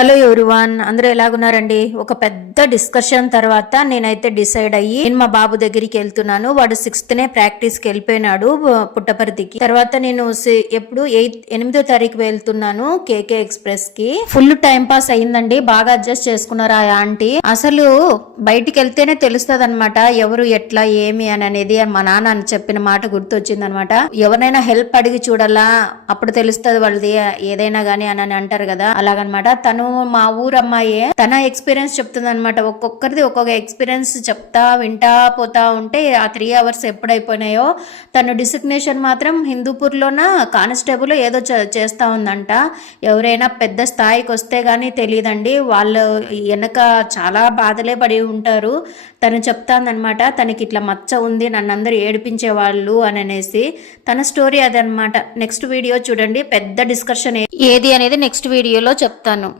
Hello everyone, అందరూ ఎలాగున్నారండి? ఒక పెద్ద డిస్కషన్ తర్వాత నేనైతే డిసైడ్ అయ్యి నేను మా బాబు దగ్గరికి వెళ్తున్నాను. వాడు 6th ప్రాక్టీస్కి వెళ్ళిపోయినాడు పుట్టపర్తికి. తర్వాత నేను ఎప్పుడు 8వ తారీఖు వెళ్తున్నాను కేకే ఎక్స్ప్రెస్ కి. ఫుల్ టైం పాస్ అయ్యిందండి, బాగా అడ్జస్ట్ చేసుకున్నారు ఆ ఆంటీ. అసలు బయటికి వెళ్తేనే తెలుస్తుంది అనమాట ఎవరు ఎట్లా ఏమి అని అనేది. మా నాన్న అని చెప్పిన మాట గుర్తొచ్చింది అనమాట. ఎవరైనా హెల్ప్ అడిగి చూడాలా, అప్పుడు తెలుస్తుంది వాళ్ళది ఏదైనా గానీ అని అంటారు కదా, అలాగనమాట. తను మా ఊరు అమ్మాయే, తన ఎక్స్పీరియన్స్ చెప్తుంది అనమాట. ఒక్కొక్కరిది ఒక్కొక్క ఎక్స్పీరియన్స్ చెప్తా వింటా పోతా ఉంటే ఆ 3 hours ఎప్పుడైపోయినాయో. తను డిసిగ్నేషన్ మాత్రం హిందూపూర్ లోన కానిస్టేబుల్ ఏదో చేస్తా ఉందంట. ఎవరైనా పెద్ద స్థాయికి వస్తే గానీ తెలియదండి, వాళ్ళు వెనక చాలా బాధలే పడి ఉంటారు. తను చెప్తాందనమాట, తనకి ఇట్లా మచ్చ ఉంది, నన్ను అందరూ ఏడిపించే వాళ్ళు అని అనేసి. తన స్టోరీ అదనమాట. నెక్స్ట్ వీడియో చూడండి, పెద్ద డిస్కషన్ ఏది అనేది నెక్స్ట్ వీడియోలో చెప్తాను.